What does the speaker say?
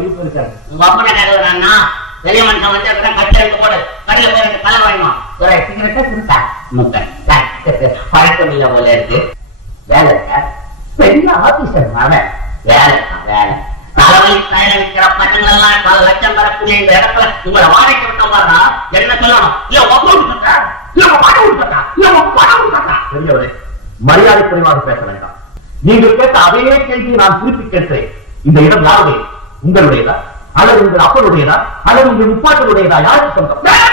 இழுப்பு இருக்காரு. உங்க அப்பனை கழுவுறான்னா பெரிய மனுஷன் வந்து கட்டை எடுத்து போடு, கடையில போய் எனக்கு கலை வாங்கினோம். ஒரு சிகரெட்டை கொடுத்தா முட்டை பழக்கம் இல்லை போல இருக்கு. வேலை இருக்க பெரிய ஆபீசர் அவன். வேலை வேலை தலைவலி தயார வைக்கிற பசங்கள் எல்லாம் பல லட்சம் பெறக்கூடிய இந்த இடத்துல உங்களை வாடகை விட்ட பாருனா என்ன சொல்லணும்? இல்ல ஒப்பம் விட்டுட்டா, இல்ல பணம் விட்டுட்டா, இல்ல பணம் விட்டுட்டா. பெரியவரே, மரியாதை குறைவாக பேச வேண்டாம். நீங்கள் கேட்ட அதே கேள்வியை நான் திருப்பி கேட்கிறேன். இந்த இடம் யாருடைய? உங்களுடையதா அல்லது உங்கள் அப்பனுடையதா அல்லது உங்கள் முப்பாட்டனுடையதா? யாருக்கு சொந்தம்?